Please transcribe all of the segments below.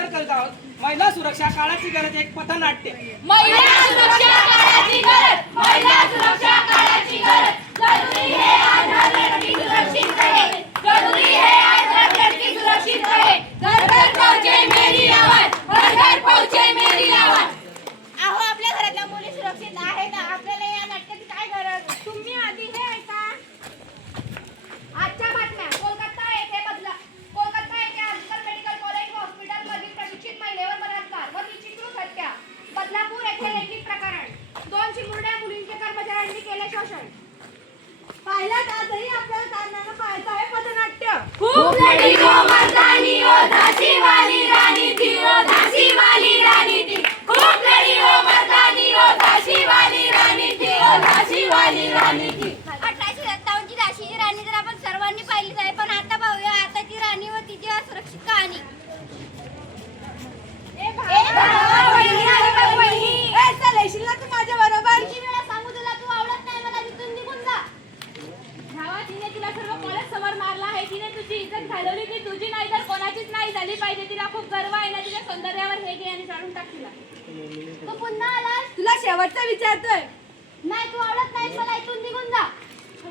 सादर करत आहोत महिला सुरक्षा काळाची गरज एक पथनाट्य। महिला सुरक्षा काळाची गरज, महिला सुरक्षा काळाची गरज, जरूरी है आज हर लड़की सुरक्षित रहे, जरूरी है आज हर लड़की सुरक्षित रहे, घर घर पहुंचे मेरी आवाज, घर घर पहुंचे मेरी आवाज। अहो आपल्या घरातल्या मुली सुरक्षित आहेत ना, आपल्याला या नाटकाची काय गरज? तुम्ही आधी हे ऐका आजच्या बातम्या। कोलकाता येथे आजकाल मेडिकल कॉलेज व हॉस्पिटल मधील प्रशिक्षित महिलेवर बलात्कार व निश्चितकृत हत्या। बदलापूर येथे लैंगिक प्रकरण, 2 चिमुरड्या मुलींचे कर्मचाऱ्यांनी केले शोषण। पाहिल्यात आजही आपल्याला कारणानं पाहायचं आहे पथनाट्य। खूब लड़ी वो मर्दानी वो झांसी वाली रानी थी, वो झांसी वाली रानी थी, खूब लड़ी वो मर्दानी वो झांसी वाली रानी थी, वो झांसी वाली रानी थी। 1857 ची झाशीची राणी तर आपण सर्वांनी पाहिलीच आहे, पण आता पाहूया आताची राणी व तिची असुरक्षित कहाणी। माझ्या बरोबर किती वेळा सांगू तुला, तू आवडत नाही मला, तिथून निघून जा। भावा, तिने तुला सर्व कॉलेज समोर मारला आहे, तिने तुझी इज्जत घालवली, ती तुझी नाही तर कोणाचीच नाही झाली पाहिजे। तिला खूप गर्व आहे ना तुझ्या सौंदर्यावर, हे घे आणि काढून टाक तिला। तू पुन्हा आलास? तुला शेवटचा विचारतोय। नाही, तू आवडत नाही मला, इथून निघून जा।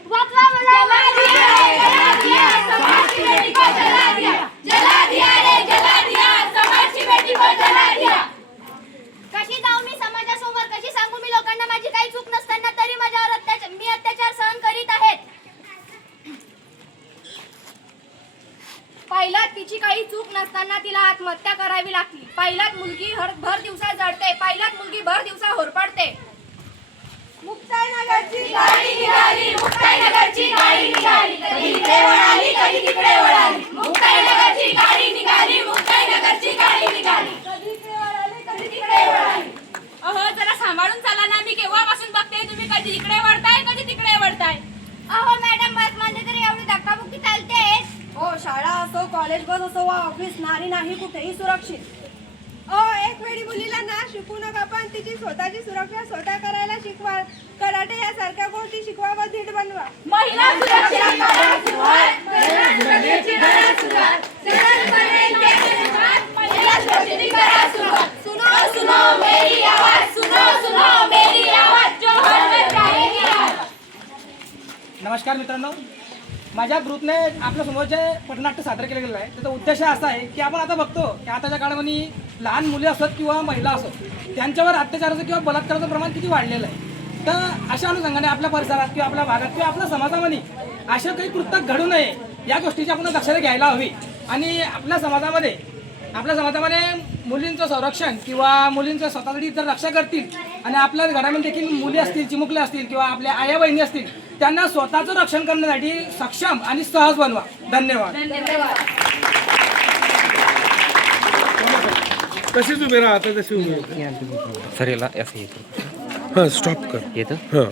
वाचवा मला। जला दिया समाज की बेटी को जला दिया, जला दिया रे जला दिया, समाज की बेटी को जला दिया। कशी जाऊ मी समाजासमोर, कशी सांगू मी लोकांना माझी काही चूक नसताना तरी माझ्यावर अत्याचार सहन करीत आहेत। पहिल्यात तिची काही चूक नसताना तिला आत्महत्या करावी लागली। पहिल्यात मुलगी भर दिवसा जळते, पहिल्यात मुलगी भर दिवसा होरपडते। मुक्ताईनगरची गाडी निघाली, मुक्ताईनगरची गाडी निघाली, कधी इकडे वळाली कधी तिकडे वळाली, मुक्ताईनगरची गाडी निघाली, मुक्ताईनगरची गाडी निघाली, कधी इकडे वळाली, कधी तिकडे वळाली। अहो जरा सांभाळून चाला ना, मी केव्हापासून बघते तुम्ही कधी इकडे वळताय कधी तिकडे वळताय। अहो मॅडम, बस मध्ये तरी एवढी धक्काबुक्की चालते। हो, शाळा असो, कॉलेज बस असो वा ऑफिस, नारी नाही कुठेही सुरक्षित। एक वेळी मुलीला ना शिकू नका, पण तिची स्वतःची सुरक्षा स्वतः करायला शिकवा। कराटे यासारख्या गोष्टी शिकवा व धीट बनवा। महिला सुरक्षा करा सुरुवात, महिला सुरक्षेची करा सुरुवात, जगत बनेल त्याचे सुरुवात, महिला सुरक्षेची करा सुरुवात। सुनो सुनो मेरी आवाज, सुनो सुनो मेरी आवाज, जो हर घर जाएगी आज। नमस्कार मित्रांनो, माझ्या ग्रुपने आपल्या समोर जे पथनाट्य सादर केलं गेलं आहे त्याचा उद्देश असा आहे की आपण आता बघतो की आताच्या काळामध्ये लहान मुली असत किंवा महिला असो, त्यांच्यावर अत्याचाराचं किंवा बलात्काराचं प्रमाण किती वाढलेलं आहे। तर अशा अनुषंगाने आपल्या परिसरात किंवा आपल्या भागात किंवा आपल्या समाजामध्ये अशा काही कृत्य घडू नये या गोष्टीची आपण दक्षता घ्यायला हवी। आणि आपल्या समाजामध्ये मुलींचं संरक्षण किंवा मुलींचं स्वतःसाठी जर रक्षा करतील आणि आपल्या घरामध्ये देखील मुली असतील, चिमुकले असतील किंवा आपल्या आया बहिणी असतील, त्यांना स्वतःचं रक्षण करण्यासाठी सक्षम आणि सहज बनवा। धन्यवाद। तशीच उभे राहा, आता तशी उभे राहा. सर याला असं येतं हां, स्टॉप कर. येतं हां.